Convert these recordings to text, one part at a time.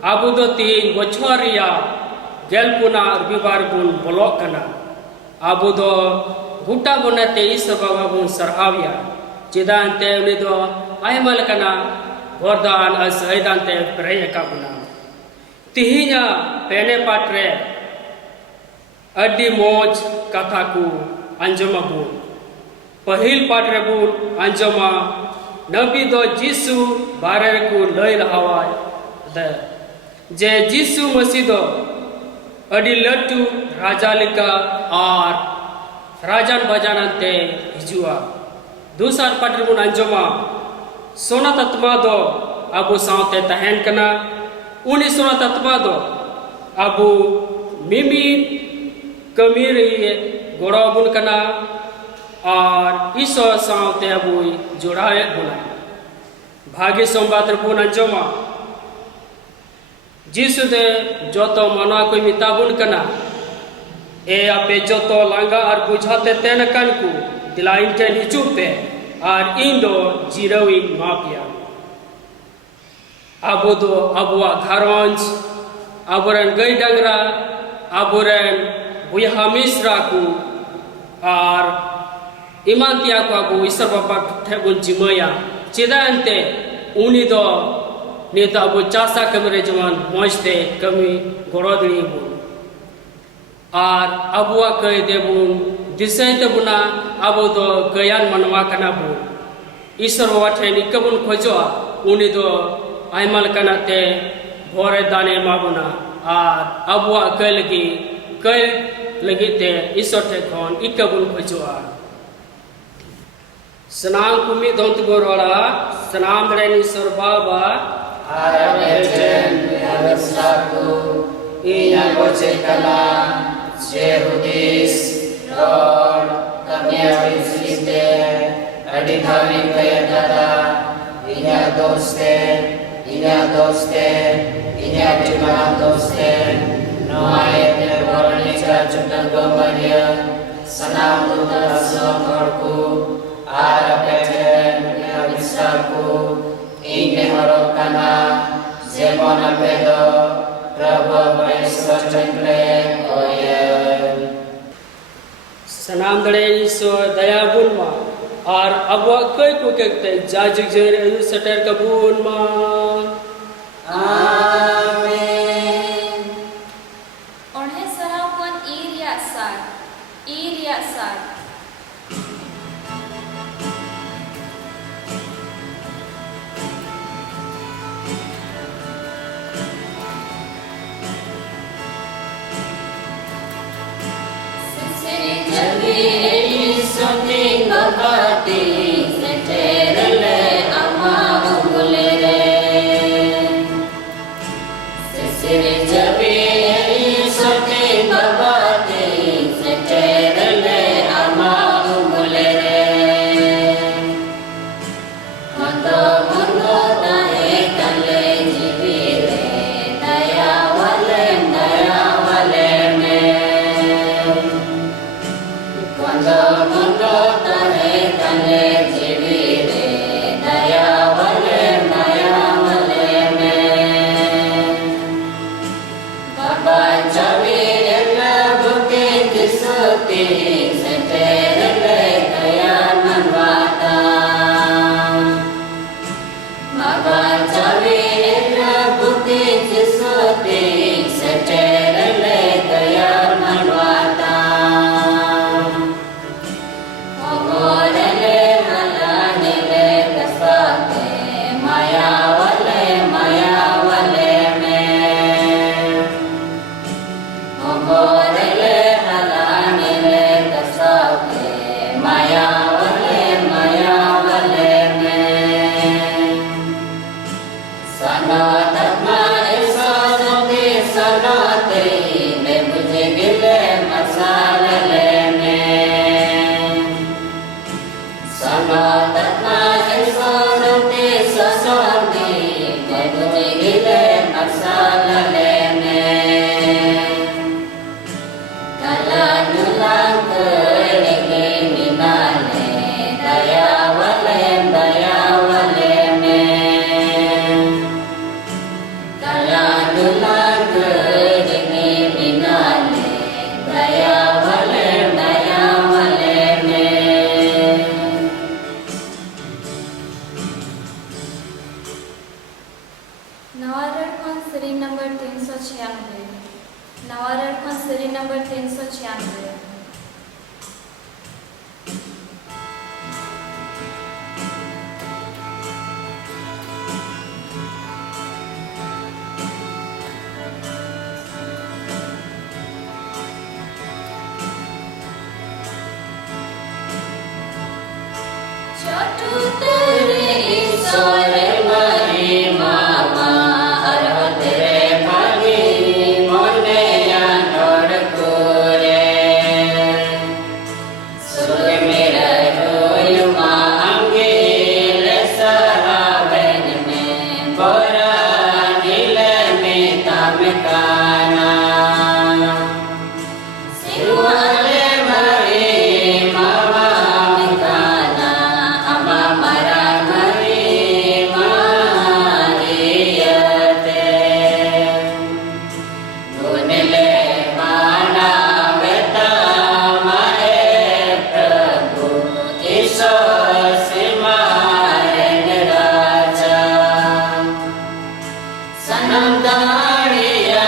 Abu do tin bochor ya gelpuna bibar bun bolok kana abu do guta bonate isa baba bun sarhavya cidan te uni do aymal kana gordan as aidan te praya ka buna tihinya pene patre adi moj kathaku anjama bun pahil patre bun anjama nabi do jisu bare ku lay lahawai da जे जीसु मसीह दो अडी लट्टू राजा लिका और राजान बजानन ते हिजुआ दूसर पटरबुन अंजमा सोना तत्मा दो अबु सावते तहन कना उनी सोना तत्मा दो अबु मिमी कमीरी गोड़ाबुन कना और ईसो सावते अबु जोड़ाए बुना भाग्य सोमबात्र बुन अंजमा जीसु दे जोतो मना कोई मिताबुन कना ए आपे जोतो लांगा और बुझाते तेन कन को दिलाइन के हिचू पे और इंदो जीरोवी मापिया अबो दो अबुआ घरवंश अबुरन गई डंगरा अबुरन बुया मिश्रा को और इमानतिया को अबु ईश्वर बाबा ठेबुन जिमया चिदांते उनी दो नेता अबु चासा कमरे जवान मौजते कमी गोड़ोदड़ी बुन और अबुआ कई देबुन दिसै तबुना अबु दो गयान मनवा कना बुन ईश्वर बाबा ठे निकबुन खोजोआ उनी दो आयमल कनाते भोरे दाने माबुना और अबुआ कई लगी ते ईश्वर ठे खन इकबुन खोजोआ सनाम कुमी दंत गोरोड़ा सनाम दरेनी ईश्वर बाबा Arabejen Yaruslaku Inya Bocekala Shehudis Lord Kamya Vislite Adithami Kayadada Inya Doste Inya Dimana Doste Noayatnya Warnica Chutan Gomaria Sanam Duta Sokorku Arabejen Yaruslaku Inge horokana zemona pedo Prabhu Maeswar Chandre Oyen सनाम दड़े ईश्वर दया बुन मा और अबुआ कई को कहते जाजुक जरे shutter कबूल मा आमीन ओढ़े सहावन ईरिया सार babati seterele ama umulere sesiri jabi sote babati seterele ama umulere mando mundo tahe kale jibire daya wale me mando mundo tahe kale jibire daya wale me baba jabi ella bukti jisuti seterele daya manwata baba jabi ella bukti jisuti seterele daya manwata omorele halanile kasate maya wale me omorele halanile kasate maya wale me sanatma esanote sanate me mujhe gile masalale me sanatma esanote sasoni me mujhe gile masalale me kala nulang kelege minale daya wale me kala nulang kelege minale daya wale me नवारड़ कौन सीरी number 396 नवारड़ कौन सीरी number 396 छोटू तेरे ईश्वरे मरी मामा अरहत रे भागी मोने यानोड़ कोरे सुर मेरा रोयुमा अंगे ले सराबेन में बोरा नीले में ताम काना सिरुआले मरी मामा मिकाना अमा मरा मरी मारियते गुनले माना बेता माए प्रभु ईश्वर सिमारन राजा सनम दाड़िया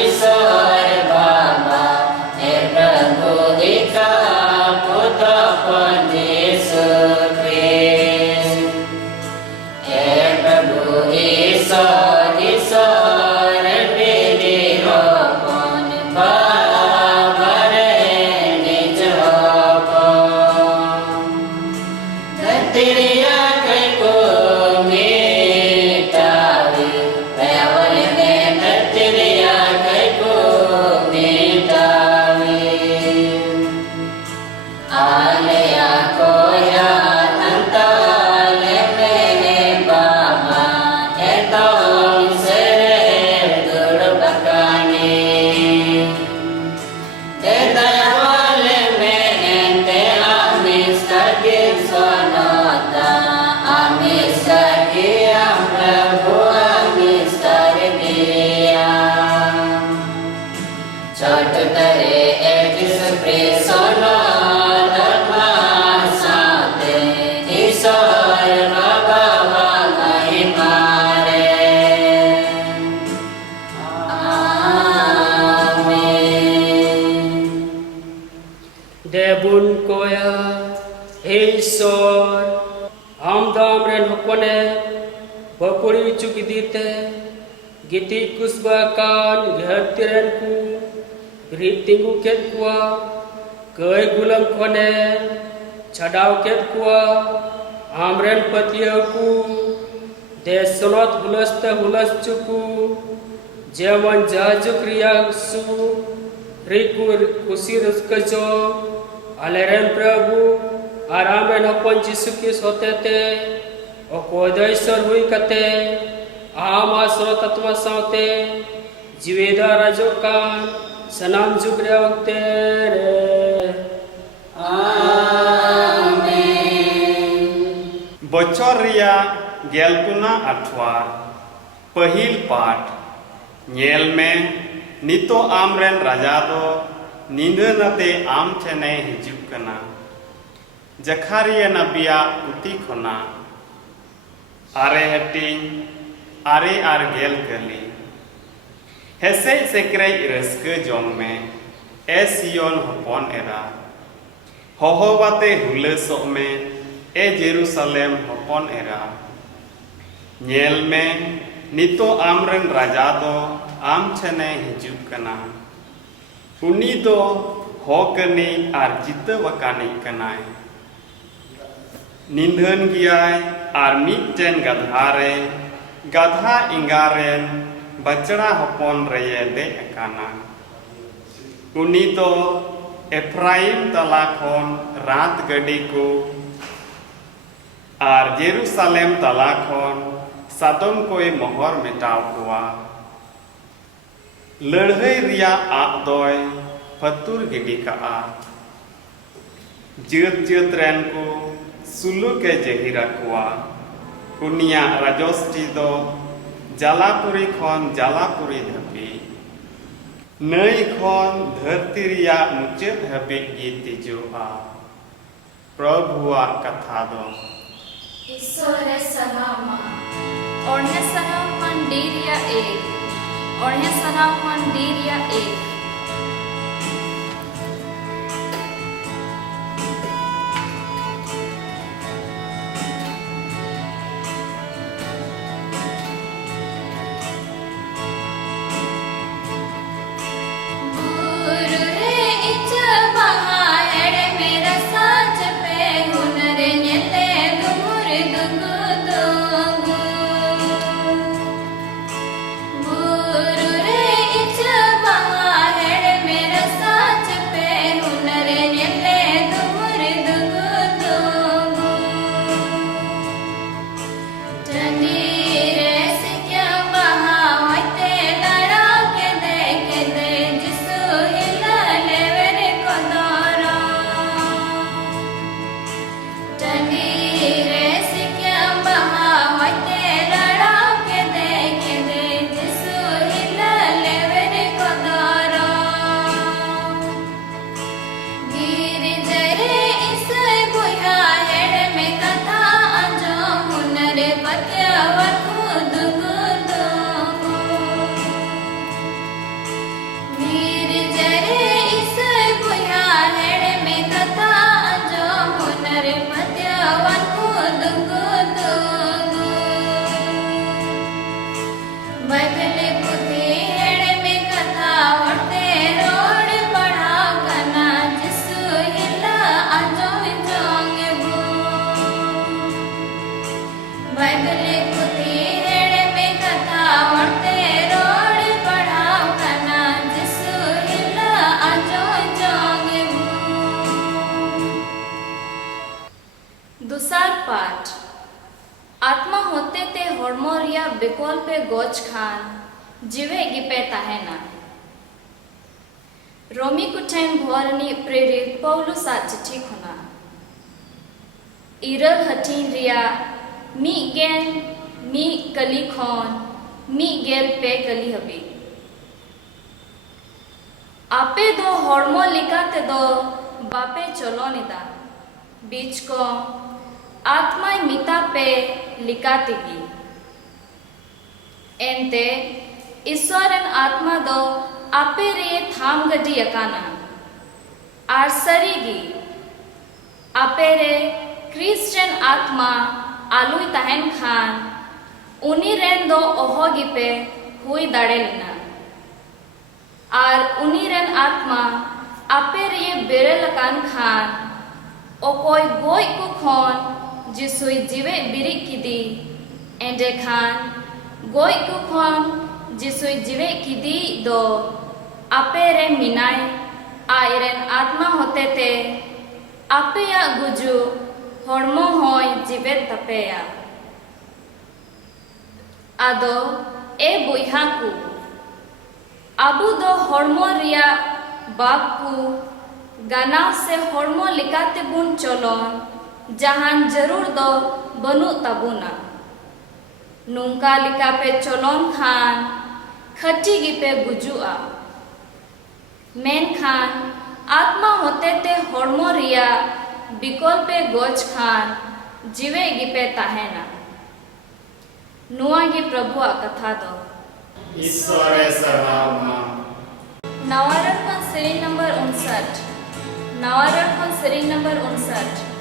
ईश्वर बाबा हे प्रभु दिखा पुत्र पंजेसु क्रिस्ट हे प्रभु ईश्वर तेरे रोपन बाबरे निज होपन धरतिया कई को मिटावी पैवल में धरतिया कई को मिटावी आलया कोया नंताले मेरे बाबा हे तो सेरे दुड़ बकाने ते दयावाले में ते आमिष करके सोनोता आमिष करके प्रभु आमिष कर दिया छोट तरे एक प्रेसोनो धर्मा साथे ईश्वर बाबा वालाई मारे आमीन देबुन कोया ईश्वर आमदाम रेन हपने बपुड़ी चुकी दीते गिती कुसबा कान घरतिरन को ब्रीतिंगु केत कुआ कई गुलम कोने छाड़ाव केद कुआ आमरेन पतिया को देशनोत हुलस्ते हुलस चुकू जेवन जाजुक रिया सु रिकु कुसी रस्कजो आलेरेन प्रभु आरामेन अपन जिसु किस होते ते ओकोदेश्वर हुई कते आमा स्रोतत्व सावते जीवेदा राजोकान सनाम जुगरे वक्ते रे आमेन बचर रिया गेलपुना अठवार पहिल पाठ नेल में नितो आमरेन राजा दो नींदे नते आम ठेने हिजुक कना जखारिया नबिया उती खना आरे हटिंग आरे आर गेल गली हेसे सेक्रे रस्क जोंग में ए सियोन हपन एरा होहोवाते हुलसो में ए जेरूसलेम हपन एरा नेल में नितो आमरेन राजा दो आम छने हिजुक कना उनी दो होकनी आर जितवकानी कनाय निंधन गियाय आर मिटन गधारे गधा इंगारेन बचड़ा हपन रे दे काना उनी दो एफ्राइम तला खन रात गडी को आर जेरूसलेम तला खन सादम कोई मोहर मेटाव कुआ लड़हई रिया आग दोय फतुर गिडी का जत जत रेन को सुलु के जहिरा कुआ उनिया राजोष्टी दो जालापुरी खन जालापुरी धपी नई खन धरती रिया मुचेद हबी गीतिजुआ प्रभुआ कथा दो ईश्वरे सलामा ओढ़े सलामन डेरिया एक ओढ़े सलामन डेरिया एक दूसर पाठ आत्मा होते ते हड़मोरिया बेकोल पे गोच खान जीवे गिपे ताहेना रोमी कुठेन भोरनी प्रेरित पौलुस चिट्ठी खुना इरल हटीन रिया मी गेन मी कली खोन मी गेल पे कली हबी आपे दो हड़मो लिकाते दो बापे चलो निदा बीच को आत्मा मिता पे लिकातिगी एंते ईश्वरन आत्मा दो आपे रे थाम गडी यकाना आर सरीगी आपे रे क्रिश्चियन आत्मा आलुई तहन खान उनी रेन दो ओहोगी पे हुई दाड़े लेना आर उनी रेन आत्मा आपे रे बेरे लकान खान ᱚᱠᱚᱭ ᱜᱚᱡ ᱠᱚ ᱠᱷᱚᱱ ᱡᱤᱥᱩᱭ ᱡᱤᱣᱮᱫ ᱵᱤᱨᱤᱫ ᱠᱤᱫᱤ ᱮᱸᱰᱮᱠᱷᱟᱱ ᱜᱚᱡ ᱠᱚ ᱠᱷᱚᱱ ᱡᱤᱥᱩᱭ ᱡᱤᱣᱮᱫ ᱠᱤᱫᱤᱭᱤᱡ ᱫᱚ ᱟᱯᱮ ᱨᱮ ᱢᱮᱱᱟᱭ ᱟᱡᱨᱮᱱ ᱟᱛᱢᱟ ᱦᱚᱛᱮᱛᱮ ᱟᱯᱮᱭᱟᱜ ᱜᱩᱡᱩᱜ ᱦᱚᱲᱢᱚ ᱦᱚᱸᱭ ᱡᱤᱣᱮᱫ ᱛᱟᱯᱮᱭᱟ᱾ ᱟᱫᱚ ᱮ ᱵᱚᱭᱦᱟ ᱠᱚ, ᱟᱵᱚ ᱫᱚ ᱦᱚᱲᱢᱚ ᱨᱮᱭᱟᱜ ᱵᱟᱜ ᱠᱚ ᱜᱟᱱᱟᱣ ᱥᱮ ᱦᱚᱲᱢᱚ ᱞᱮᱠᱟᱛᱮᱵᱚᱱ ᱪᱚᱞᱚᱱ ᱡᱟᱦᱟᱱ ᱡᱟᱹᱨᱩᱲ ᱫᱚ ᱵᱟᱹᱱᱩᱜ ᱛᱟᱵᱚᱱᱟ᱾ ᱱᱚᱝᱠᱟ ᱞᱮᱠᱟᱯᱮ ᱪᱚᱞᱚᱱ ᱠᱷᱟᱱ ᱠᱷᱟᱹᱴᱤ ᱜᱮᱯᱮ ᱜᱩᱡᱩᱜᱼᱟ, ᱢᱮᱱᱠᱷᱟᱱ ᱟᱛᱢᱟ ᱦᱚᱛᱮᱛᱮ ᱦᱚᱲᱢᱚ ᱨᱮᱭᱟᱜ ᱵᱤᱠᱚᱞ ᱯᱮ ᱜᱚᱡ ᱠᱷᱟᱱ ᱡᱤᱣᱮᱫ ᱜᱮᱯᱮ ᱛᱟᱦᱮᱱᱟ᱾ ᱱᱚᱣᱟ ᱜᱮ ᱯᱨᱚᱵᱷᱩᱣᱟᱜ ᱠᱟᱛᱷᱟ ᱫᱚ। ईश्वरे सर्वात्मा नवा रड़ खन सेरिंग नंबर 59। नवा रड़ खन सेरिंग नंबर 59।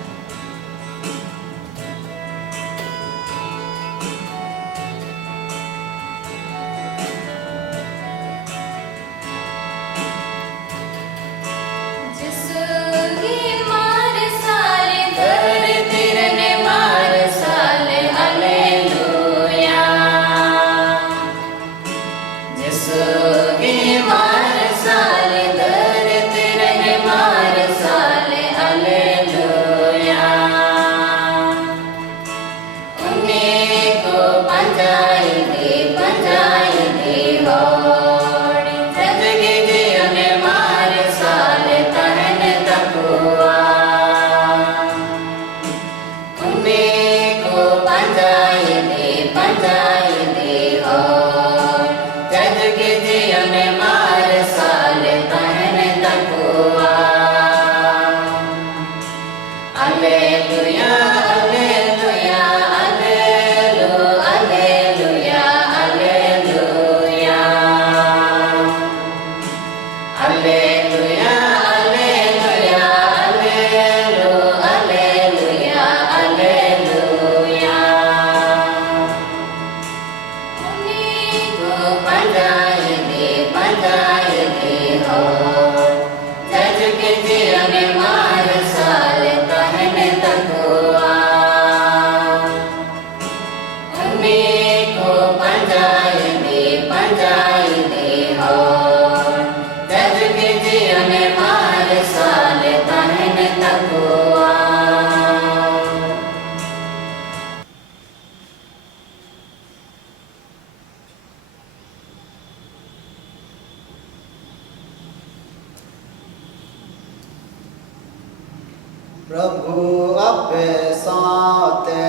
प्रभु आपे साथे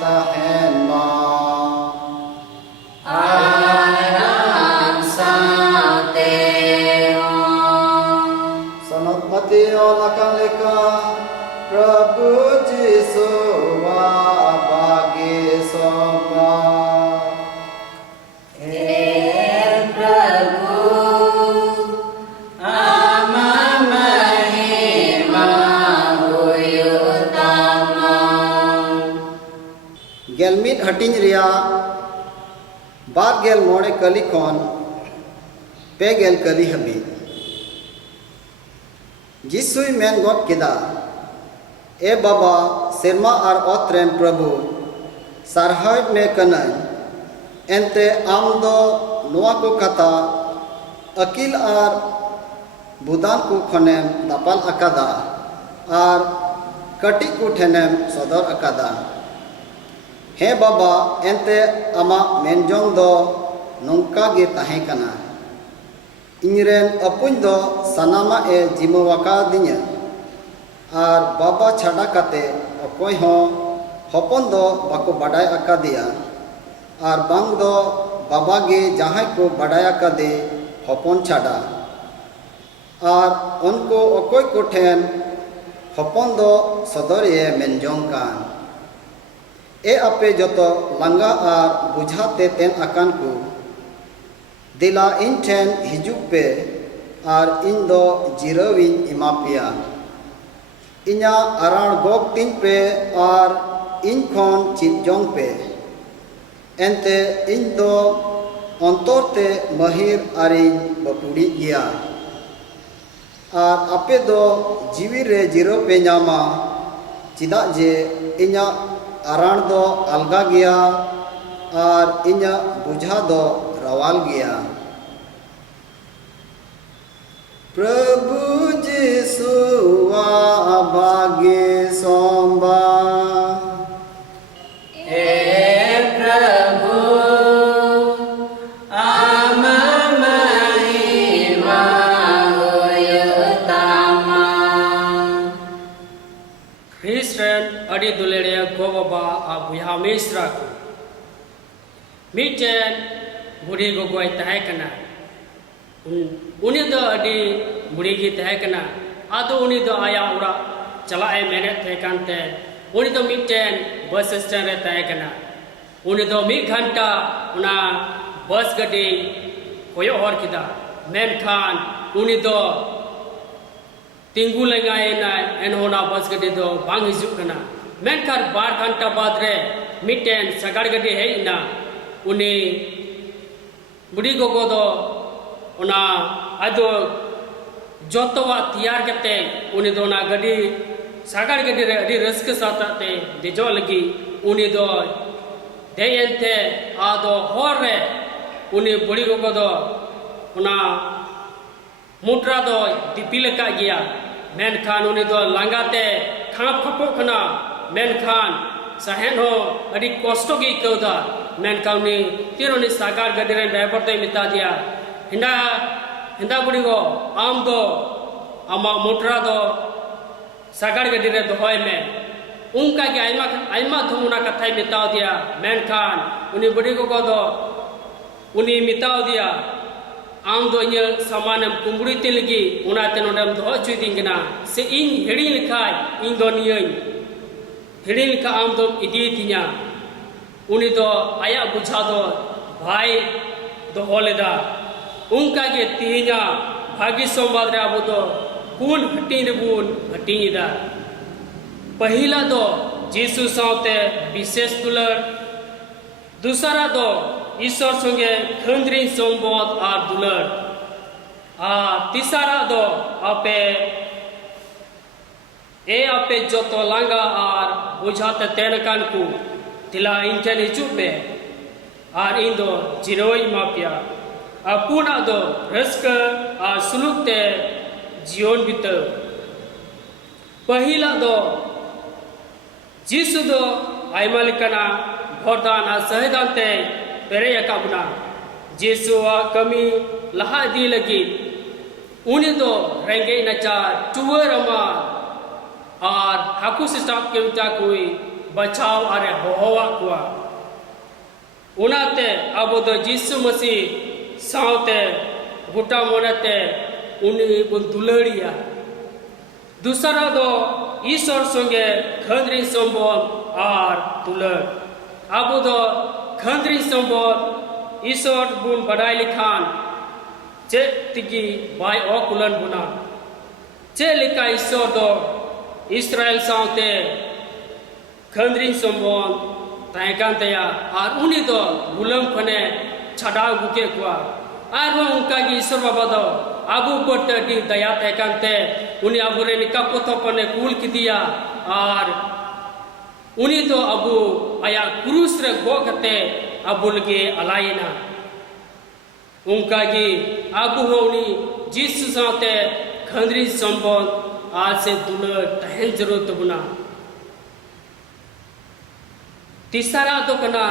तहन मा आराम साथे हो सनतमती ओलकलिका प्रभु जीसु वा बागे सोमा गेलमिद हटिंग रिया बार गेल मोड़े कली खन पे गेल कली हबी जिसुई मेन गद केदा ए बाबा सेरमा आर ओत्रेन प्रभु सारहाय में कनन एंते आम दो नोआ को कथा अकिल आर बुदान को खनेम दापाल अकादा आर कटी को ठेनेम सदर अकादा हे बाबा एंते आमा मेनजोंग दो नोंका गे ताहे कना इनरेन अपुन दो सनामा ए जिमवाका दिन्या आर बाबा छाड़ा काते अकोय हो हपन दो बाको बाडाय आका दिया आर बांग दो बाबा गे जहां को बाडाय आका दे हपन छाड़ा आर उनको अकोय को ठेन हपन दो सदर ए मेनजोंग कान ए आपे जतो लंगा आर बुझाते तेन आकान को दिला इन ठेन हिजुक पे आर इन दो जिरविन इमापिया इन्या आराण गोक तीन पे आर इन खन चितजोंग पे एंते इन दो अंतरते महिर आरिन बपुड़ी गया आर आपे दो जीवी रे जिरो पे नामा चिदा जे इन्या आराण दो अलगा गया और इन्या बुझा दो रवाल गया। प्रभु जिसुआ भाग्य सोंबा अड़ी दुलेड़े गो बाबा आ बुहा मिश्रा को मिटेन बुढ़ी गोगोय तहे कना उनी दो अड़ी बुढ़ी गी तहे कना आदो उनी दो आया उड़ा चला ए मेने थे कांते उनी दो मिटेन बस स्टैंड रे तहे कना उनी दो 1 घंटा उना बस गड्डी कोयो हर किदा मेनखान उनी दो तिंगू लगाए ना एनहोना बस गड्डी दो बांग हिजुक कना मेनखान 12 घंटा बाद रे मिटेन सगाड़ गड्डी है ना उनी बुढ़ी गोगो दो उना आदो जोतवा तैयार करते उनी दो ना गड्डी सगाड़ गड्डी रे अडी रस्क साथते देजो लगी उनी दो देयनते आदो होर रे उनी बुढ़ी गोगो दो उना मुट्रा दो दिपिल का गया मेनखान उनी दो लांगाते खाप खपो खना मेनखान सहन हो अड़ी कष्टो की कौदा मेनखान उनी तीरोनी सागार गड्डी रे ड्राइवर ते मिता दिया हिंदा बुढ़ी को आम दो आमा मुट्रा दो सागार गड्डी रे दोहय में उनका के आइमा धुमुना कथाई मिताव दिया मेनखान उनी बुढ़ी को दो उनी मिताव दिया आम दो इन सामान कुंबड़ी ते लगी उनाते नोडम दो चुदिंगना से इन हेड़ी लिखाय इन दो नियन हेड़ी लिखा आम दो इदी तिया उनी दो आया बुझा दो भाई दो होलेदा उनका के तिया भागी सोमवार रे अब दो कून हटी रे बुन हटीदा पहिला दो जीसु सावते विशेष दुलर दूसरा दो ईश्वर संगे खंद्री संबोध और दुलर तीसरा दो आपे जो तो लांगा और बुझाते तेनकान को तिला इंटन हिजुबे और इन दो जिरोई मापिया पुना दो रस्क और सुलुकते जीवन बीत पहिला दो जीसु दो आइमालिकना भरदान और सहदानते पेरे यकाबना जेसुआ कमी लहा दी लगी उनी दो रेंगे नचार टुवरमा और हाकू सिस्टम के उता कोई बचाव अरे होवा कुआ उनाते अब दो जीसु मसीह सावते गुटा मोनते उनी बुन दुलड़िया दूसरा दो ईश्वर संगे खंद्री संबोध और दुलड़ अब दो खंद्री संबोध ईश्वर बुन बड़ाई लिखान चे तिगी बाय ओकुलन बुना चे लिखा ईश्वर दो इस्राएल सावते खंद्री संबोध तयकांतया और उनी दो गुलाम फने छड़ाव गुके कुआ और वो उनका की ईश्वर बाबा दो आबू बट दी दया तयकांते उनी आबुरे निकापोतो पने कूल की दिया और उनी तो अबू आया क्रूस रे गो कते अबू लगे अलायना उनका की अबू हो उनी जीसु साथे खंद्री संबोध आज से दुलर तहन जरूरत बुना तीसरा तो कना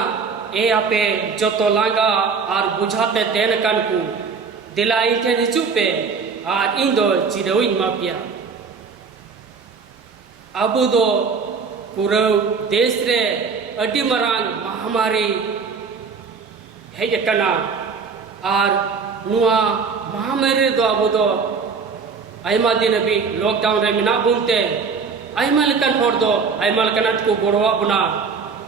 ए आपे जो तो लांगा और बुझाते तेन कान को दिलाई थे निचुपे और इन दो चिरवी मापिया अबू दो पूरा देश रे अडी मरांग महामारी हेजकना और नुआ महामारी दो अबू दो आयमा दिन भी लॉकडाउन रे मिना बुनते आयमा लकन होर दो आयमा लकनात को गोड़वा बुना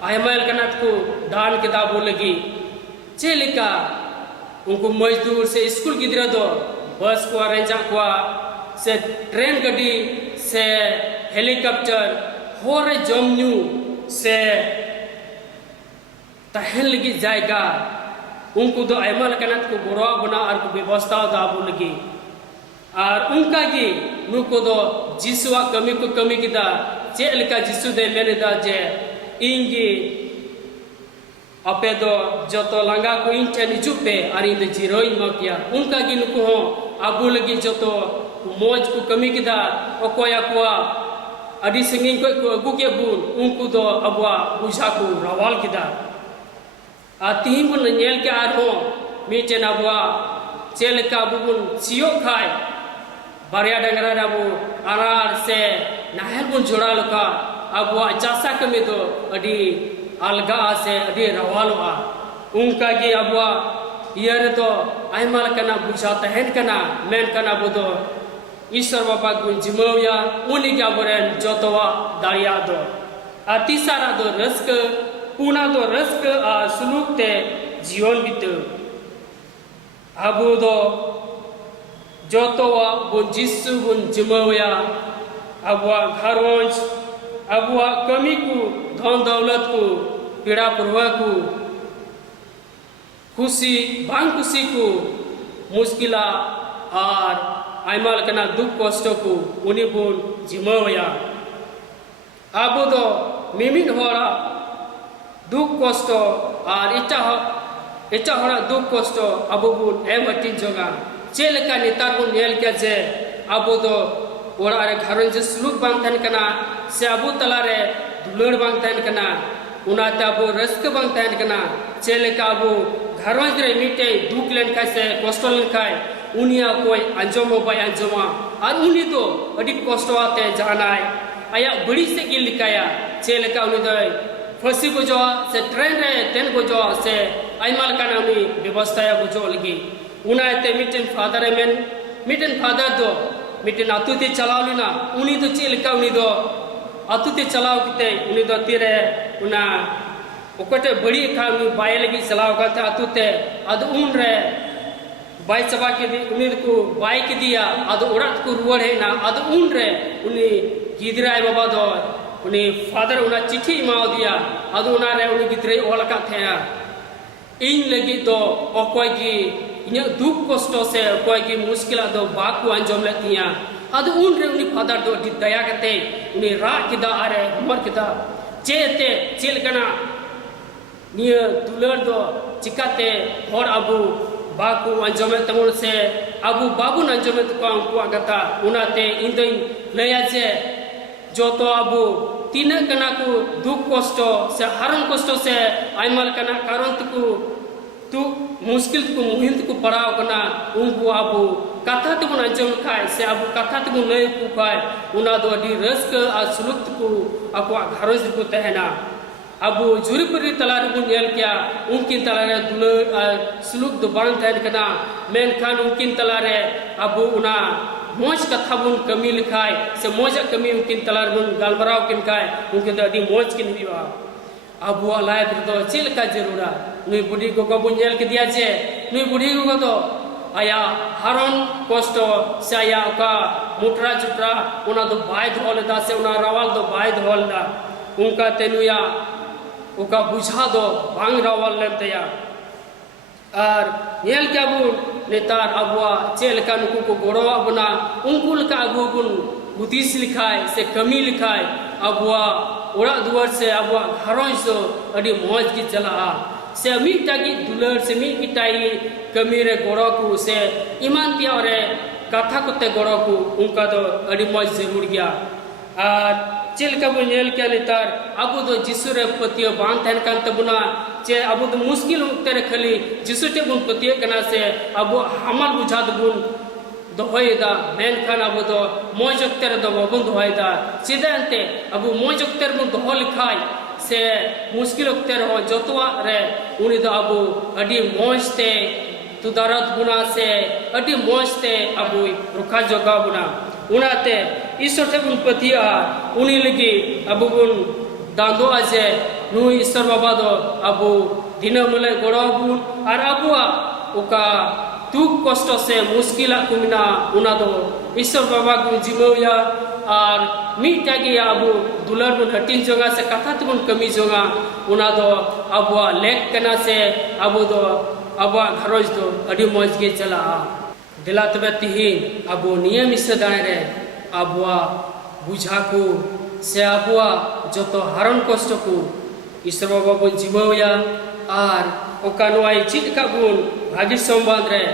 आयमा लकनात को दान किताब लगी चेलिका उनको मजदूर से स्कूल गिदरा दो बस को रेंजा को से ट्रेन गड्डी से हेलीकॉप्टर होरे जमन्यू से तहन लगी जाएगा उनको दो आयमा लकनात को गोड़वा बना और को व्यवस्था दाबू लगी और उनका की नुको दो जिसवा कमी को कमी किदा चे लेका जिसु दे मेनेदा जे इंगी अपेदो जोतो लंगा को इंटे निजुपे आरी दे जिरोई मकिया उनका गी नुको हो आबू लगी जोतो मौज को कमी किदा ओकोया कुआ अडी संगिन को अगू के बुन उनको दो अबवा बुझा को रवाल किदा आ तीन बुन नेल के आर हो मीचे अबवा चेलका बुन सियो खाय बारिया डंगरा राबू आरार से नाहल बुन जोड़ा लका अबवा चासा कमी दो अडी अलगा से अडी रवालवा उनका गी अबवा ईयर तो आयमाल कना बुझा तहन कना मेन कना बुदो ईश्वर बाबा गुण जिमोया उनी क्या बोरेन जोतवा दारिया दो तीसरा दो रस्क पूना दो रस्क आ सुलूक ते जीवन बित अबू दो जोतवा गुण जिसु गुण जिमोया अबुआ घरवंश अबुआ कमी को धन दौलत को पीड़ा पूर्वक को खुशी बांग खुशी को मुश्किला और आयमाल कना दुख कष्ट को उनी बुन जिमोया आबो दो मिमिन होरा दुख कष्ट और इचा होरा दुख कष्ट आबो बुन एमटिन जोगा चेलका नेतार बुन नेल के जे आबो दो ओरा रे घरन सुलूक बांग तन कना से आबो तला रे दुलड़ बांग तन कना उनाते आबो रस्क बांग तन कना चेलका आबो घरन रे मिटे दुख लेन का से कष्ट लेन खाय उनिया कोई अंजमो बाय अंजमा और उनी तो अडी कष्टवाते जानाय आया बड़ी से गिल लिकाया चेलका उनी दो फसी को जो से ट्रेन रे तेन को जो से आइमाल काना उनी व्यवस्था या को जो लगी उनाते मिटन फादर दो मिटन आतुते चलाव लेना उनी तो चेलका उनी दो आतुते चलाव किते उनी दो तीरे उना ओकटे बड़ी खा उनी बाय लगी चलाव करते आतुते अद उन रे बाय चबा के दी उनी को बाय के दिया अद उड़ात को रुवड़ है ना अद उन रे उनी गिदराय बाबा दो उनी फादर उना चिट्ठी माव दिया अद उना रे उनी गिदरे ओलका थे इन लगी दो ओकोय की इन दुख कष्ट से ओकोय की मुश्किल दो बाकू अंजम लेतिया अद उन रे उनी फादर दो दया करते उनी रा किदा आरे हमर किदा चेते चेल कना निय दुलर दो चिकाते और अबू बाकू अंजमे तमुल से अबू बाबू अंजमे तो उनको आगता उनाते इंदो लया जे जो तो अबू तीन कना को दुख कष्ट से हरण कष्ट से आयमाल कना कारण तु मुश्किल को मुहिम को पड़ाव कना उनको अबू कथा तबुन अंजम खाय से अबू कथा तबुन लय को खाय उना दो अडी रस्क आ सुलुक को अबू घरज को तहना अबू जुरीपुरी तलार बुन नेल क्या उनकी तलारे दुलर सुलुक दो बांग तहन कना मेन खान उनकी तलारे अबू उना मोज कथा बुन कमी लिखाय से मोज कमी उनकी तलार बुन गालबराव किन खाय उनके तो अडी मोज किन हुआ अबू अलाय दो चेल का जरूरा नुई बुढ़ी को बुन नेल के दिया जे नुई बुढ़ी को तो आया हरण कष्ट से आया का मुटरा चुटरा उना दो बाय धोलदा से उना रावाल दो बाय धोलदा उनका तेनुया उका बुझा दो बांग रावल लेते और नेल क्या बुन नेतार अबुआ चेल का नुकु को गोड़ो बना उनकुल का अबू बुन बुतीस लिखाए से कमी लिखाए अबुआ ओरा दुआर से अबुआ घरों से अड़ी मौज की चला से मीटा की दुलर से मी किटाई कमी रे गोड़ो को से ईमान तिया रे कथा कोते गोड़ो को उनका तो अड़ी मौज जरूर गया और चेलका बुन नेल क्या नेतार अबू दो जिसु रे पतियो बांग तहन कान तबुना चे अबू दो मुश्किल उक्ते रे खली जिसु टे बुन पतियो कना से अबू हमाल बुझा बुन दोहयदा मेन खान अबू दो मोज उक्ते रे दो बुन दोहयदा सीधे अंते अबू मोज उक्ते रे बुन दोह लिखाय से मुश्किल उक्ते रे हो जोतवा रे उनी दो अबू अडी मोज ते तुदारत बुना से अडी मोज ते अबू रुखा जोगा बुना उनाते ईश्वर थे बुन पतिया उनी लगी अबू बुन दांदो आजे नु ईश्वर बाबा दो अबू दिन मुले गोड़ो बुन और अबुआ उका दुख कष्ट से मुश्किला कुमिना उना दो ईश्वर बाबा को जिमोया और मीटा की अबू दुलर बुन हटिन जोगा से कथा तुम कमी जोगा उना दो अबुआ लेक कना से अबू दो अबुआ घरोज दो अडी मौज के चला दिला तबे तिहिन अबू नियम इस दाने रे अबुआ बुझा को से आबुआ जो तो हारन कष्ट को ईश्वर बाबा बन जीवया और ओका नोआई चित का बुन भागी संबंध रे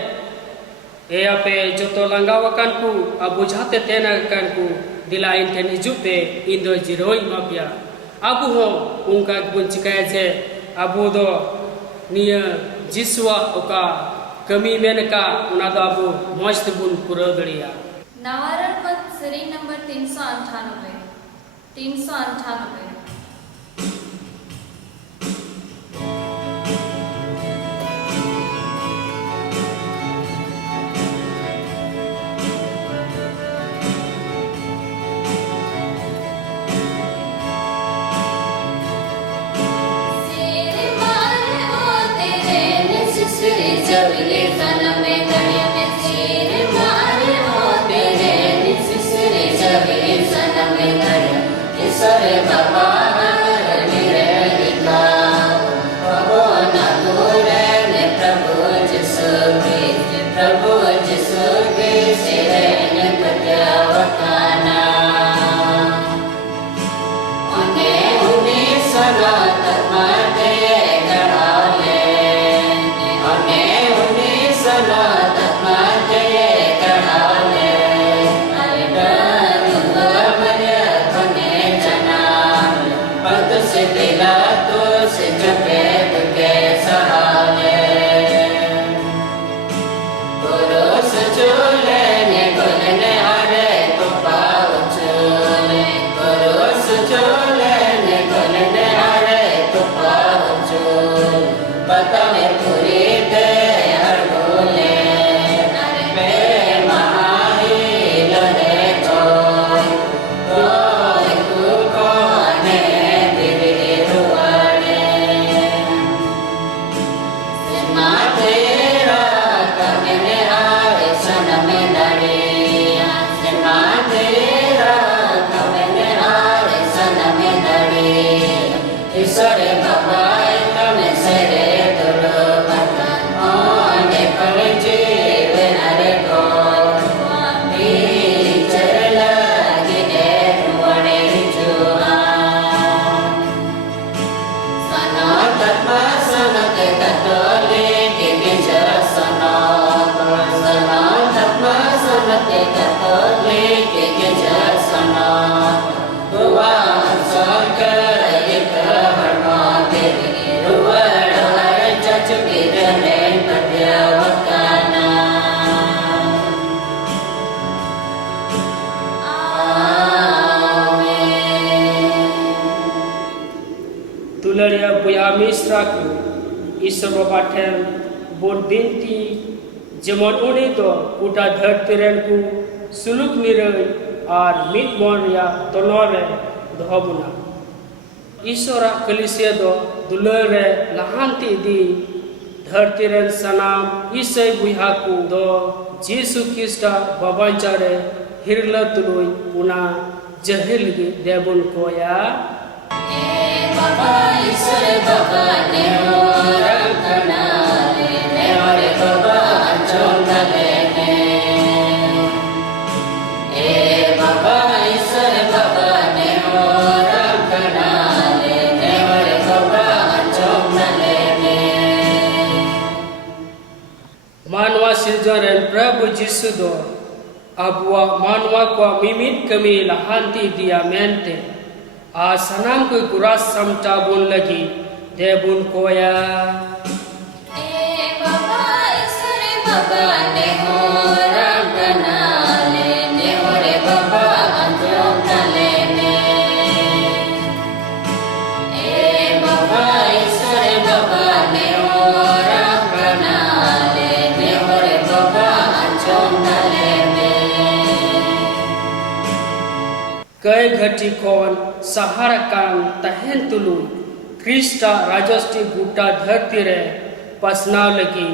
ए आपे जो तो लंगावकान को अब बुझाते तेना कान को दिला इन हिजू पे इन दो जिरोई मापिया अब हो उनका बुन चिकाय जे अबो दो निया जिसवा ओका कमी मेनका उना दो अबो मस्त बुन पूरा दड़िया नवारण पद सरी नंबर 398 398 दुलड़िया बुया मिश्रा को ईश्वर बाबा ठेन बोल बिनती जेमन उनी तो उटा धरती रेन को सुलुक निरय और मिट मन या तनोरे दहबुना ईश्वर कलिसिया दो दुलड़ रे लहांती दी धरती रेन सनाम ईसई बुया को दो जीसु क्रिस्टा बाबांचारे हिरला तुलुई उना जहिल गी देबुन कोया Baba Isur Baba Nero Ramkana Nero Baba Anjona Lene Baba Isur Baba Nero Ramkana Nero Baba Anjona Lene मानवा सिरजन प्रभु जिसु दो अबुआ मानवा को मिमित कमी लहांती दिया मेंटे आ सनाम को गुरास समटा बोल लगी देबुन कोया Baba Isur Baba Nero Ramkana Nero Baba Anjona Lene Baba Isur Baba Nero Ramkana Nero Baba Anjona Lene कई घटी कौन सहारा कान तहन तुलु क्रिस्टा राजस्टी गुटा धरती रे पसना लगी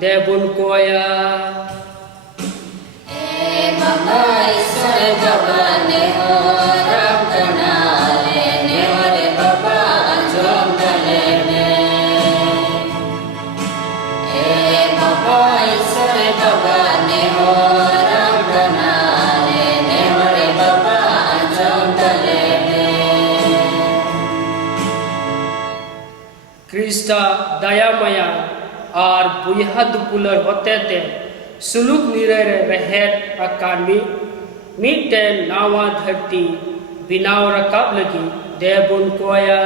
देबुन कोया Baba Isur Baba Nero Ramkana Nero Baba Anjona Lene Baba Isur Baba Nero Ramkana Nero Baba Anjona Lene ख्रिस्टा दया माया और बुया दुपुलर होते थे सुलूक निरे रहेत आकान मिट्टेन नावा धरती बिनाव रकाब लगी देबुन कोया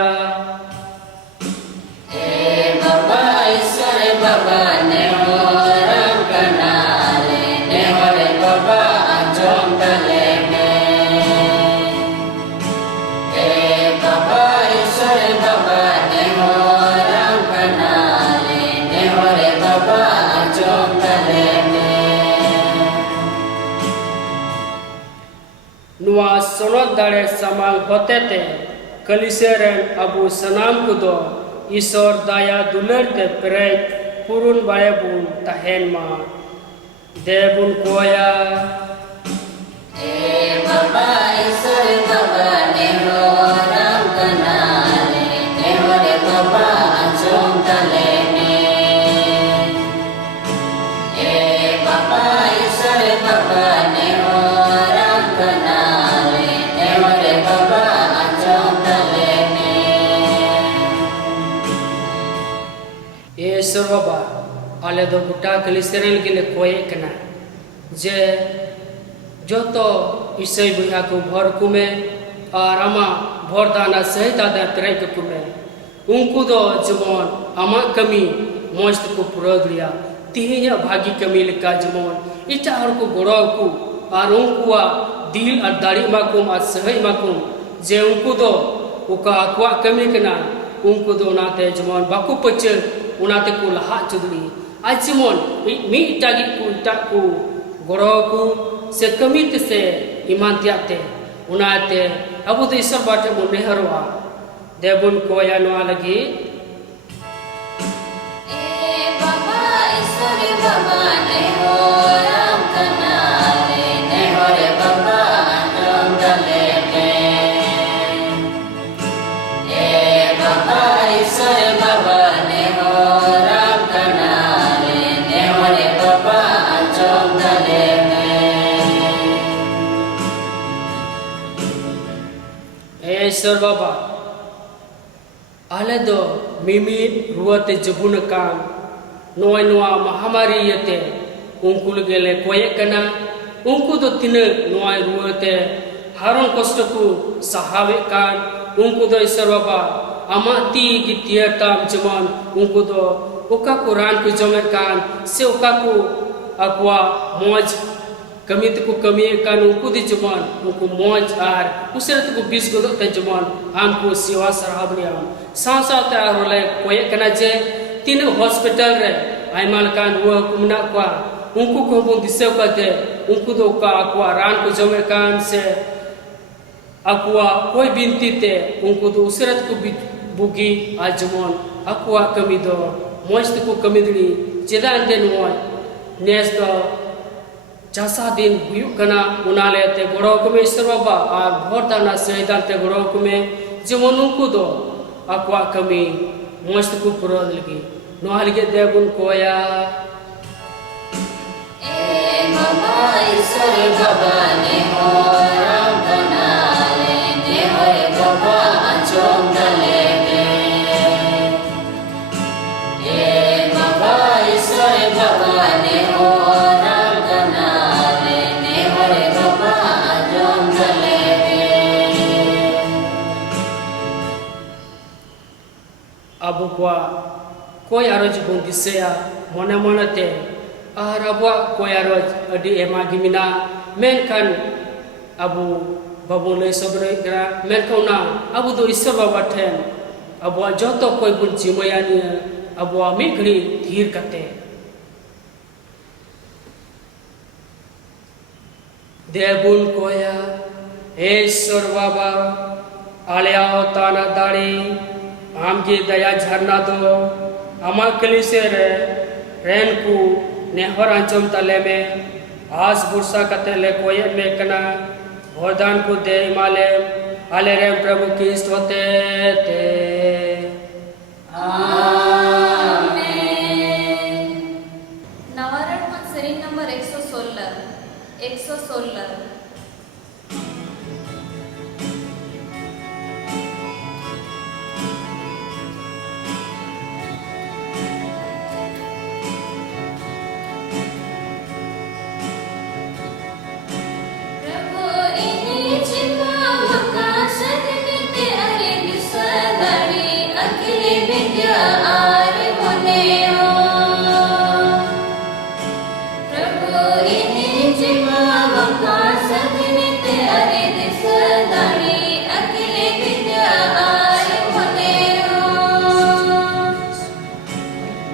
Baba Iswar Baba Neho Ram Kanale Neho Re Baba Ajom Tale Me Baba Iswar Baba Neho Ram Kanale Neho Re Baba Ajom Tale Me नुआ सोनत दाड़े समाल होते थे कलिसेरन अबू सनाम कुदो ईश्वर दया दुलर ते प्रेत पुरुन बारे बुन तहेन मा देबुन कोया Baba Iswar Baba Neho Ram Kanale Neho Re Baba Ajom Tale Me Baba Iswar Baba Neho Ram Kanale Neho Re Baba Ajom Tale Me ईश्वर बाबा आले दो गुटा कलिसेरन के लिए कोये कना जे जो तो ईसाई बुया को भर कुमे और आमा भर दाना सही दादा प्रेक कुमे उनको दो जमोन आमा कमी मस्त को पूरा दिया तीहिया भागी कमी लिखा जमोन इटा और को गोड़ा को और उनको दिल और दाढ़ी माकुम और सही माकुम जे उनको दो उका अकवा कमी कना उनको दो नाते जमोन बाकु पचर उनाते को लहा चुदली आज जमोन मी इटागी को इटा को गोड़ा को से कमित से ईमान त्याते उनाते अबु तो ईश्वर बाटे मुने हरवा देबुन कोया नुआ लगी Baba Iswar Baba Neho Ram Kanale Neho Re Baba Ajom Tale Me Baba Iswar Baba Neho Ram Kanale Neho Re Baba Ajom Tale Me ईश्वर बाबा आले दो मिमी रुआते जबुन काम नोय नोआ महामारी यते उनको गेले कोये कना उनको तो तीन नोय रुआते हारों कष्ट को सहावे कान उनको तो ईश्वर बाबा अमाती गितिया ताम जमान उनको तो उका को रान को जमे कान से उका को अकवा मौज कमित को कमी कान उनको दी जमान उनको मौज आर उसरत को 20 गोदो ते जमान हमको सेवा सराहबरिया साथ रोले कोये कना जे तीन हॉस्पिटल रे आइमाल कान वो कुमना को उनको को बो दिसे काते उनको दो का अकवा रान को जमे कान से अकवा कोई बिनती ते उनको दो उसरत को बुगी आज जमान अकवा कमी दो मस्त को कमी दी चेदा अंते नो नेस दो जैसा दिन हुई कना उनाले ते गोड़ो को में ईश्वर बाबा और भोर दाना सहिदान ते गोड़ो को में जमन उनको दो अकवा कमी मस्त को पूरा लगी नोहालिगे देबुन कोया Baba Iswar Baba Neho Ram Kanale Neho Re Baba Ajom Tale Me Baba Iswar Baba Neho Ram Kanale Neho Re Baba Ajom Tale Me abu kwa koy aroj bun diseya mona mona te arabwa koy aroj adi ema gimina men kan abu babu le sobre gra men kauna abu do Ishwar Baba ठेन abu joto koy bun jimayani abu mikri dhir kate देबुन कोया ईश्वर बाबा आलिया ताना दाड़ी आमगी दया झरना दो आमा कलिसे रे rain को नेहर अंचम तले में आस Bursa कते ले कोये में कना वरदान को दे माले आले रे प्रभु किस्त होते ते Amen नवारण मन सरी नंबर 116 आर मने हो प्रभु इनी जिमा वका सदिनित अरे दिस दानी अखिले विद्या आर मने हो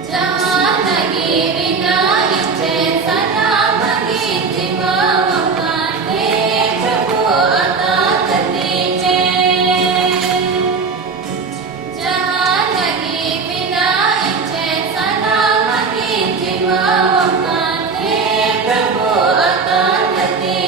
जहाँ लगी बिना इच्छे सदा भगी जिमा वका हे प्रभु अता करती जहाँ लगी बिना इच्छे सदा भगी जिमा वका हे प्रभु अता करती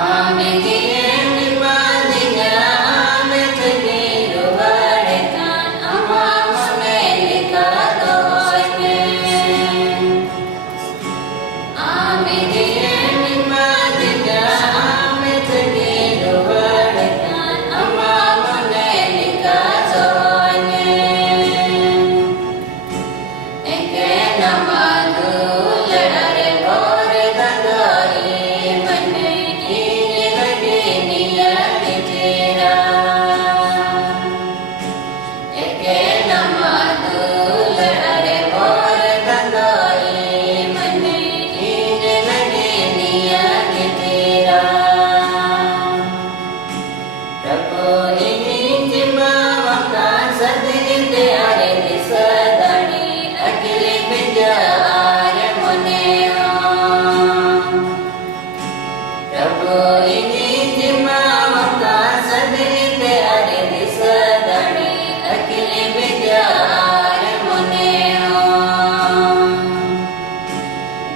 आमे गिए निमादिया आमे तगी रुवाड़े कान अमा मने लिखा दोय आमे गिए निमादिया आमे तगी रुवाड़े कान अमा मने लिखा दोय एके नमादु लड़ारे बोरे दंगोई मने कीने लगी नियत तेरा एके नमादु लड़ारे बोरे दंगोई मने कीने लगी नियत तेरा प्रभु इनी जिमा वका सदिनित अरे दिस दानी अखिले विद्या आर मने हो प्रभु इनी जिमा वका सदिनित अरे दिस दानी अखिले विद्या आर मने हो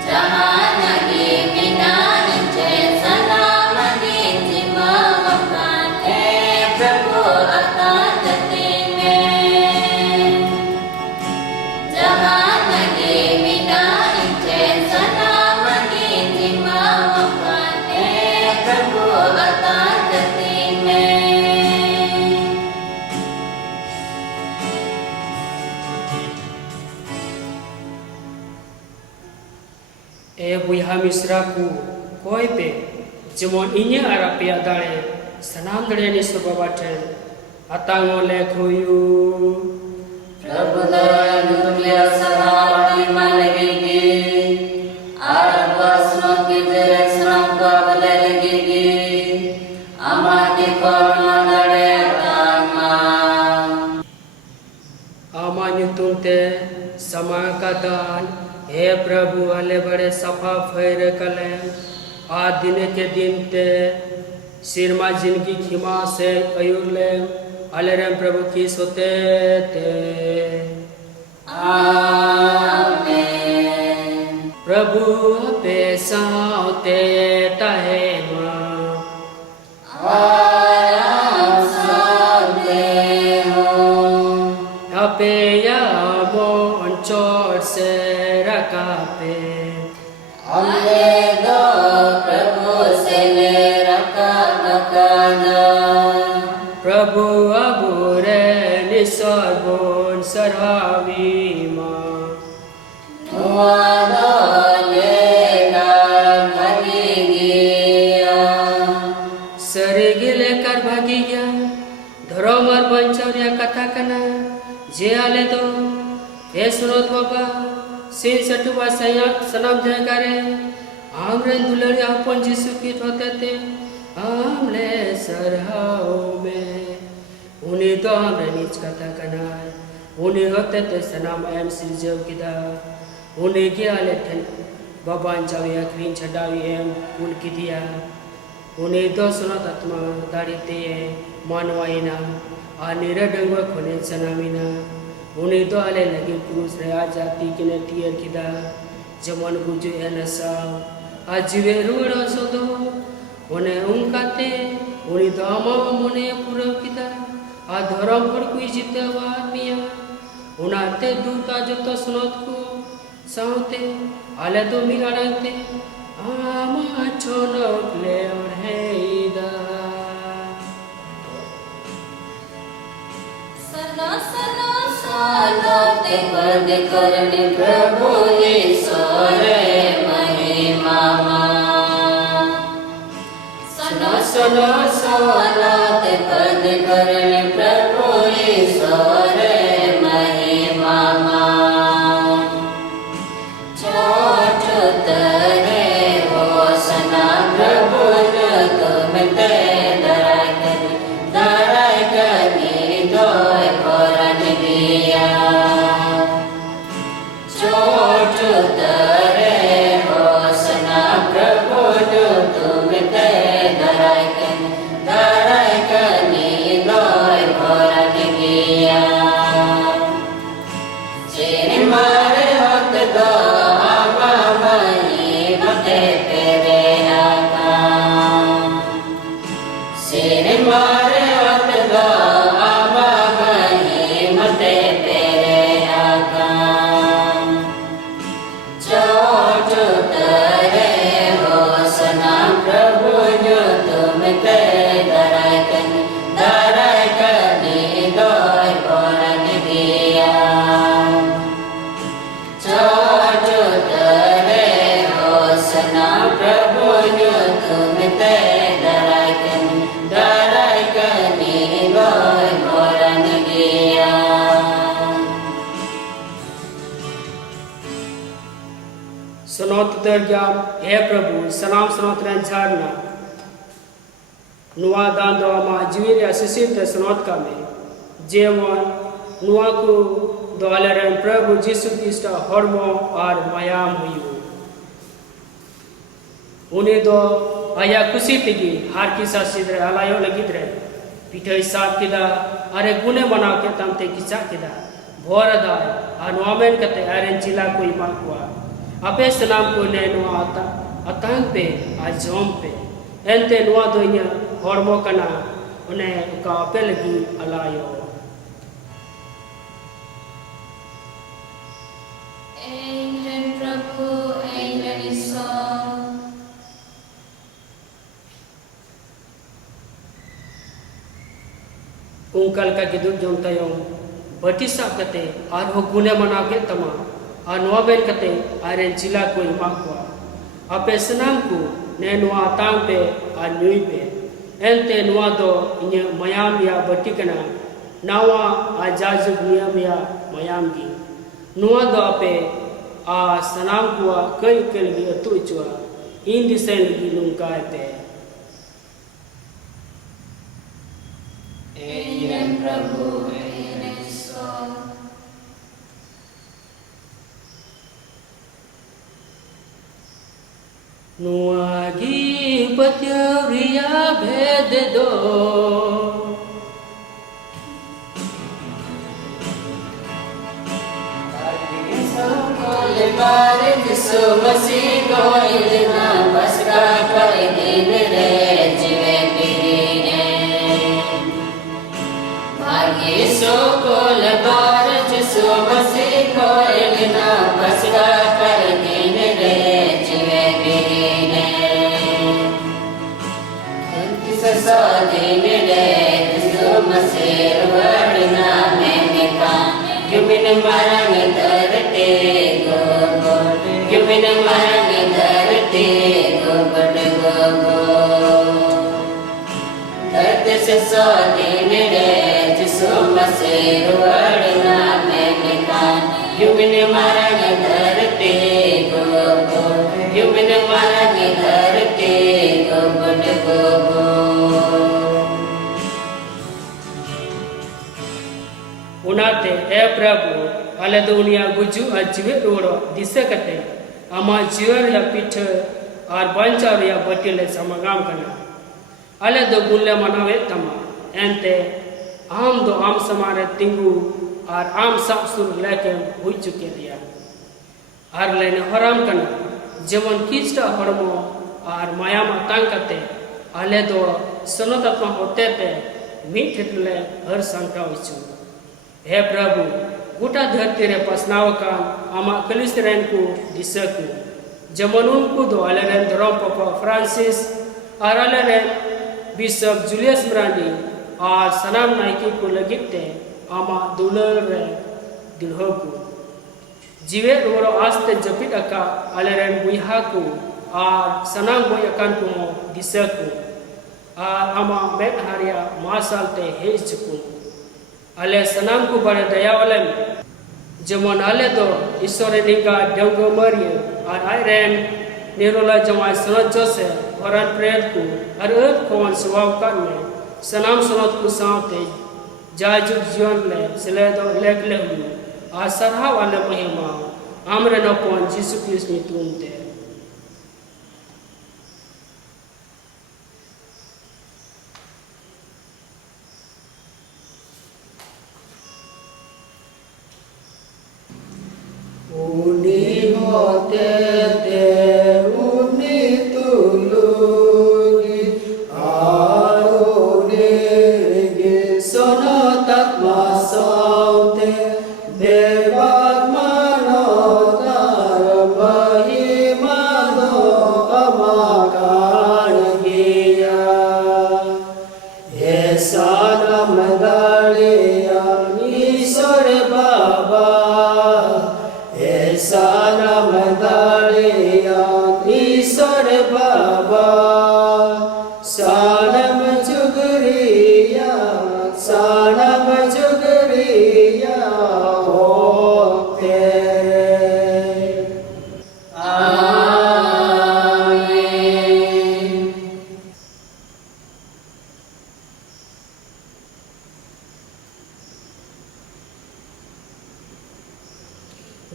जहाँ लगी बिना इच्छे सदा मगी जिमा वका हे प्रभु अता करती जहाँ लगी बिना इच्छे सदा मगी जिमा वका हे प्रभु अता करती ए बुया मिश्रा को कोई पे जेमन इnye ara peya dare sanam dare ni subaba ten atango lekhuyu प्रभु दया दुनिया सरावती मलगेगी आरब वसनों की डायरेक्शन का बदले लगेगी अमाती कोरोना दड़े तांगा ama nyutum te sama kadan हे प्रभु अले बड़े सफा फैर कले आ दिन के दिन ते सिरमा जिनकी खिमा से अयुरले अले रेम प्रभु की सोते ते आमेन प्रभु पे साते तहे मां आराम साथे हो अपे या मोन चोर से रखा पे हमने दो प्रभु से ले रखा मकाना प्रभु अबुरे निसर्गोन सरहावी मां नुआदो लेगा भगी गया सरगिले कर भागी गया धरोमर बंचौरिया कथा कना जे आले तो हे सुनोत बाबा सिर सटुवा सनाम जयकारे आमरे दुलड़िया अपन यीशु की होते थे आमले सरहाओ में उन्हीं तो हमरे नीच कथा कना उन्हीं होते थे सनाम एम सिरजेव किदा उन्हीं के आले थे बाबान जाविया क्रीन छडावी एम कुल की दिया उन्हीं तो सुनत आत्मा दाड़ीते मानवाइना आ निरडंग खोने सनामिना उन्हीं तो आले लगे क्रूस रे आ जाती किने टियर किदा जमन गुजु एनसा आजीवे रुड़ा सोदो उन्हें उनकाते उन्हीं तो आमा मोने पूरा किदा आ धर्म पर कोई जीते हुआ आदमिया उनाते दूता जो तो सुनत को साउते आले तो मिलाड़ते आमा छोनक ले और हेदा सदा सदा सालोते पद करने प्रभु ईश्वरे महिमा सदा सदा सालोते पद करने प्रभु senot terjam he Prabhu salam senot ren charna nuwa dan do ama jiwi ya sisir te senot kami jemon nuwa ku do aleren Prabhu Jisu Krista hormo ar mayam huyu uni do aya kusi tegi har kisa sidre alayo lagidre pitai sab kida are gune mana ke tamte kicha kida bhora da anuamen kate aren chila koi makwa ape sanam ko ne no ata atang pe ajom pe ente nuwa do nya hormo kana une ka ape lagi alayo Amen Prabhu, Amen Isa. ungkal ka gidut jom tayong batisa kate arho gune mana ke tama anwa ben kate aren chila ko imakwa ape senam ku ne nuwa tang pe anyui pe ente nuwa do inya mayam ya batikana nawa ajazug niyam ya mayam gi nuwa do ape a senam ku kai kel gi atu chua indi sen gi nungkai pe Amen Prabhu, Amen Isa. Nuagi patyauriya bhed do Kol bar Jisu Masih ko ilna basra par din re jive pirine Bhagi so kol bar Jisu Masih ko ilna basra par din re jive pirine Kisa din re Jisu Masih varna memika Gubin marang darte gogo Gubin marang darte gogo gogo Darte se so din re Jisu Masih varna memika Gubin marang darte gogo Gubin marang darte gogo gogo unate e Prabhu ale dunia guju ajive rodo dise kate ama jiwer ya pitha ar banchar ya batile samagam kana ale do gulle manawe tama ente am do am samare tingu ar am sapsur leke hui chuke dia ar lene haram kana jemon kista hormo ar mayama tangkate ale do sanotatma hotete mithle har sanka uchu हे प्रभु गुटा धरती रे पसनावकान आमा कलिसरेन को दिसकु जमनुन को दो अलरेन धरम पापा Francis और अलरेन bishop Julius brandy और सनाम Nike को लगिते आमा दुलर रे दिलहोकु जीवे रोरो आस्ते जपिट अका अलरेन बुइहा को और सनाम बोयकान को दिसकु और आमा मेट हारिया मासालते हेचकु ale sanam ku bare daya walem jemon ale do isore ninga dewgo maria ar airen nirola jamai sanat jose oran prayer ku ar earth kon swaw kan me sanam sanat ku saute jaju jion le sele do lek le hu a sarha wale mahima amre no kon jisu christ ni tunte uni hote te uni tulugi arune ge sonatat masaute devat manotar bahimado amakan giya esanam daliya nisor baba sanam daliya isor baba sanam jugriya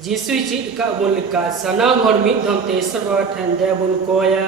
जीसु चीज का बोल का सनाम और मिद धम ते ईश्वर बाबा ठन दे बुन कोया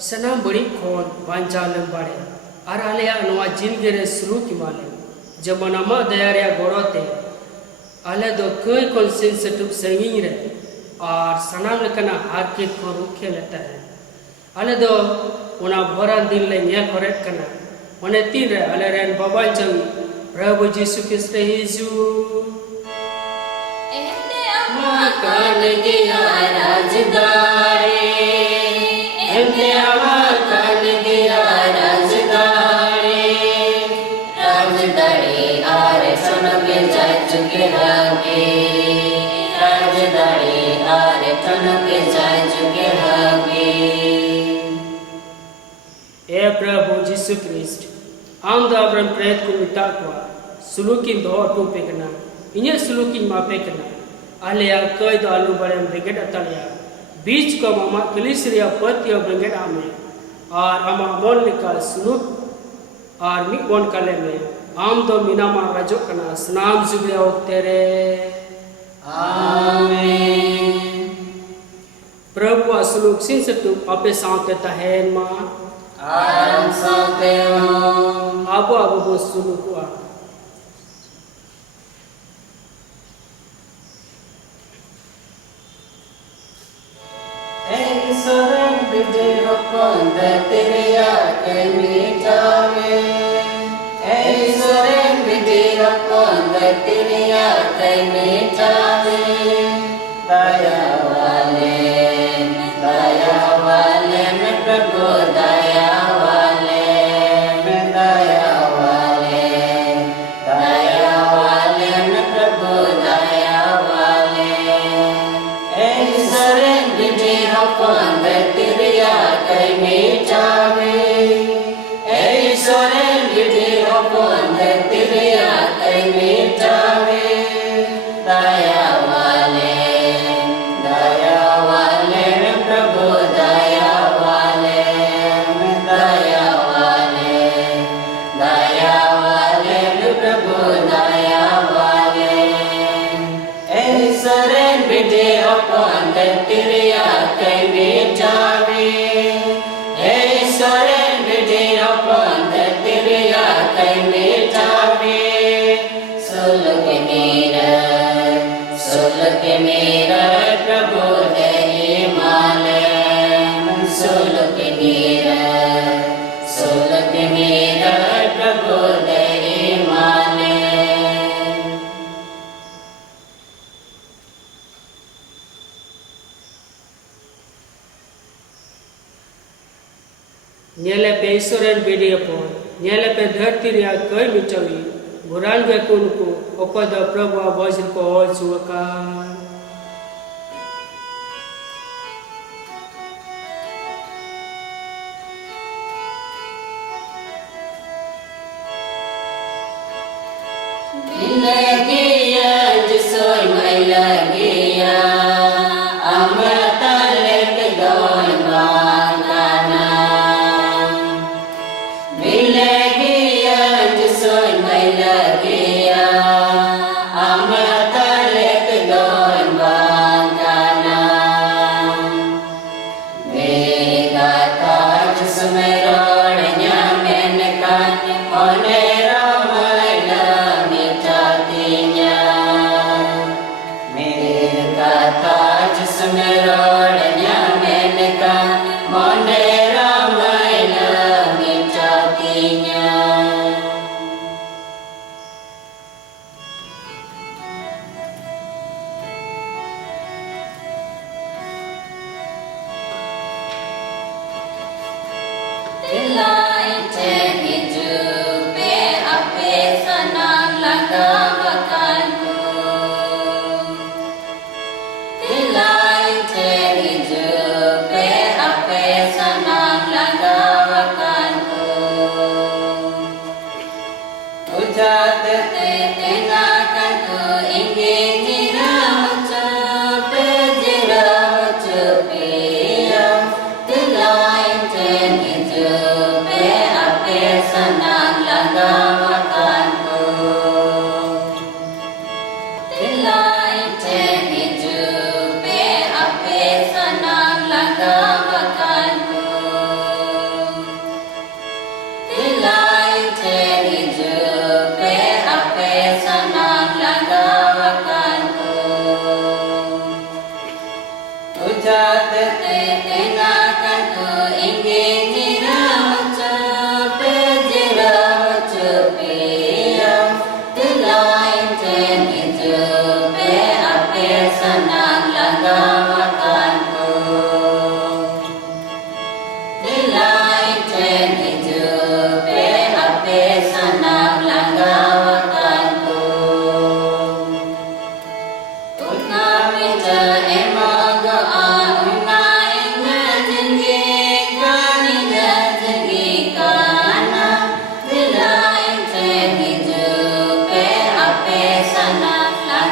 सनाम बड़ी खोन बांचालम बाड़े और आलिया नवा जिंदगी रे शुरू की माले जमन अमा दया रे गोड़ोते आले दो कोई कोन सिन सटुप संगिंग रे और सनाम लेकना हार के को रुखे लेता है आले दो उना भरा दिन ले न्या कोरेट कना मने तीन रे आले रेन बाबा जंग प्रभु यीशु क्रिस्ट हिजू एते अमा कान दिया राजदारी एते अमा कान दिया राजदारी राजदारी आरे सुनो के जाय चुके हगे राजदारी आरे सुनो के जाय चुके हगे ए प्रभु यीशु क्रिस्ट आम द अब्रम प्रेत को मिटा को सुलुकिन दो टू पेकना इन्हें सुलुकिन मापे कना आलिया कई दो आलू बड़े ब्रिगेड अतलिया बीच को मामा कलिसरिया पति और ब्रिगेड आमे और अमा मोल लिखा सुलुक और मिक बोन कले में आम दो मीना मा राजो कना स्नाम जुगले तेरे आमीन प्रभु असुलुक सिन सटु आपे साथ देता है मां आराम साथे हो आबो आबो बो सुलुक सरन बिजे हपन तेरिया के मिटावे ऐ सरन बिजे हपन तेरिया के मिटावे दया वाले मैं प्रभु दया वाले मैं दया वाले मैं प्रभु दया वाले ऐ सरन बिजे हपन तेरिया के मिटावे ऐ सरन बिजे हपन तेरिया के मिटावे दया वाले मैं प्रभु दया वाले मैं दया वाले मैं प्रभु दया वाले ऐ सरन बिजे हपन तेरिया के मिटावे ऐ सरन बिजे हपन तेरिया के मिटावे सुलग मेरा प्रभु दे माले सुलग मेरा प्रभु दे माले ᱧᱮᱞᱮ ᱯᱮ ᱤᱥᱚᱨᱮᱱ ᱵᱤᱰᱤ ᱦᱚᱯᱚᱱ ᱧᱮᱞᱮ ᱯᱮ ᱫᱷᱟᱹᱨᱛᱤ ᱨᱮᱭᱟᱜ ᱠᱟᱹᱭ ᱢᱤᱴᱟᱹᱣᱤ ᱜᱩᱨᱟᱱ ᱜᱮᱠᱚ ᱩᱱᱠᱩ ᱚᱠᱚᱭ ᱫᱚ ᱯᱨᱚᱵᱷᱩᱣᱟᱜ ᱵᱚᱡᱽ ᱨᱮᱠᱚ ᱚᱞ ᱦᱚᱪᱚ ᱟᱠᱟᱱ लगिया जिसोय मैं लगिया अमृत लेक दोन बांगाना मिलगिया जिसोय मैं लगिया अमृत lake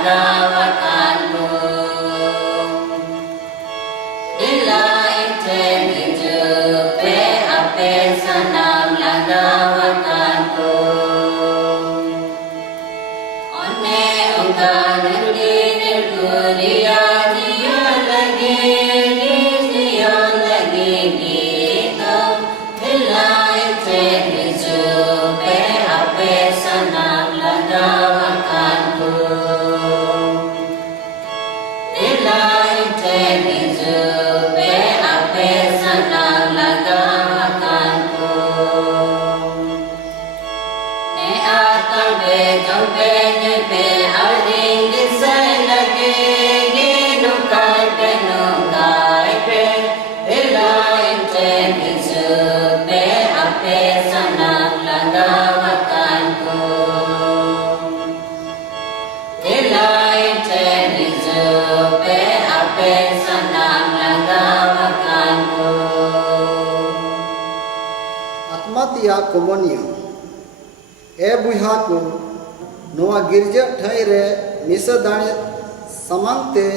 lagawakanku. Bila enten hidupe ape sanam lagawakanku. One ungkang nirguria dia lagi gitu. Bila enten hidupe ape sanam lagawakanku. Bila enten hidupe ape sanam lagawakanku. Ne atabe jompe nyepe aring disai lagi ginukai penukai pe. Bila enten hidupe ape sanam lagawakanku. Bila enten hidupe ape sanam lagawakanku. Atmatia komunio e buihaku noa girja thai re misa dane samangte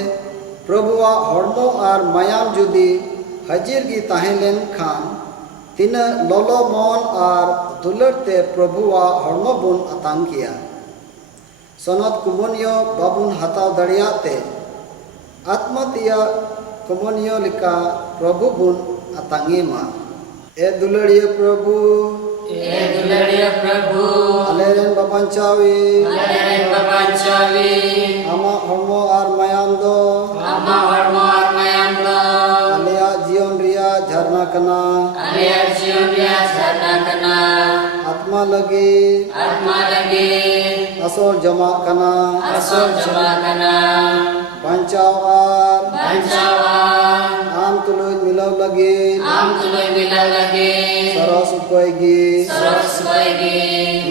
प्रभुआ हड़मो और मायाम जुदी हजीर की ताहेलेन खान तीन लोलो मन और दुलरते प्रभुआ हड़मो बुन अतांग किया सनत कुमनियो बाबुन हताव दड़ियाते आत्मतिया कुमनियो लिका प्रभु बुन अतांगी मा ए दुलड़िय प्रभु अलेरेन बबंचावी आमा हड़मो और मायाम दो अलिया जीवन रिया झरना कना आत्मा लगी असोल जमा कना बंचाव आम तुलुज मिलव लगी सरस उकोयगी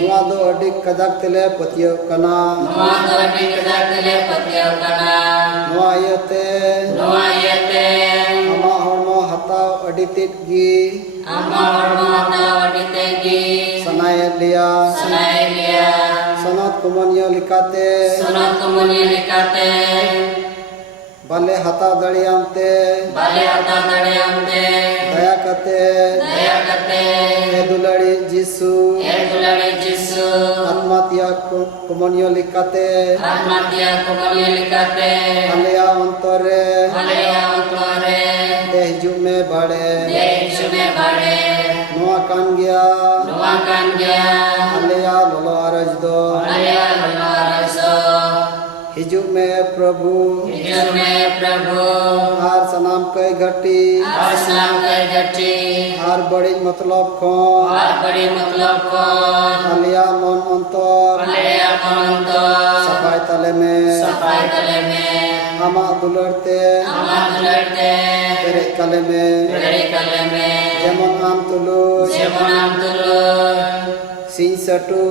नुआ दो अडिक कदक तेले पतियो कना नुआ यते अमा हड़मो हताव अडितित गी सनाय लिया सनत कुमनियो लिकाते बाले हताव दड़ियामते दया कते ए दुलड़ी जिसु आत्मातिया कुमनियो लिकाते अलिया अंतरे ते हिजुक में बड़े नुआ कान गया अलिया लोलो अरज दो हिजुक में प्रभु हार सनाम कई घटी हार बड़ी मतलब को अलिया मन अंतर सफाई तले में आमा दुलरते तेरे कले में जेमन आम Tulu Singh सटु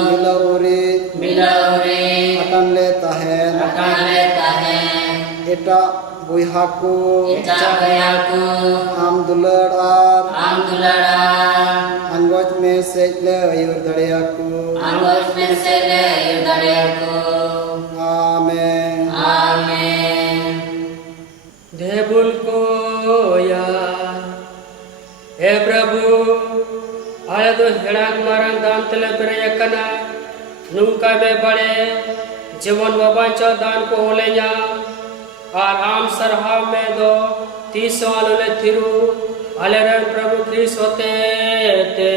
मिलाउरी akan letahen eta buihaku am dular anggot me sejle ayur dariaku amen देवुल को या हे प्रभु आया तो हेड़ाक मारंग दान तले पेरे यकना नुका में बड़े जीवन बाबांचो दान को होले냐 और आम सरहा में दो 30 वाले थिरु अलेरन प्रभु क्रिस होते ते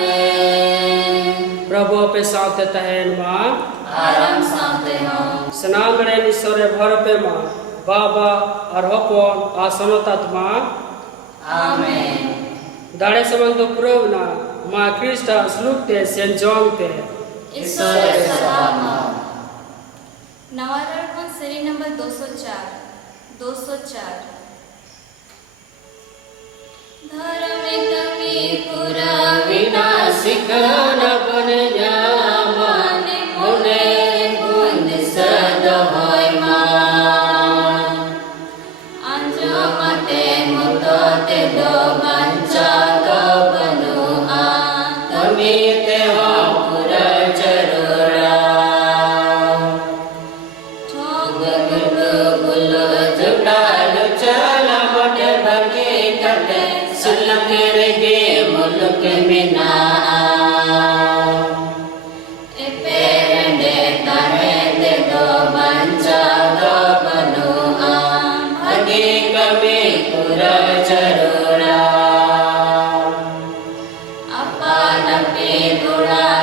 आमेन प्रभु पे साथ तहन मां आराम साथे हो स्नांगड़े निसोरे भर पे मां बाबा और हपन आसनतात्मा आमेन दाड़े समंग तो पुरवना मां क्रिस्टा स्लुकते सेंट जॉन पे ईश्वर सलाम नवारर्पण सीरी नंबर 204 धर्म कमी पूरा विनाशिक न बन जामा मुने गुण सद होय मान अंजमते मुतते दो बंचा दो बनु आ कमी ते हो नपटे गोड़ा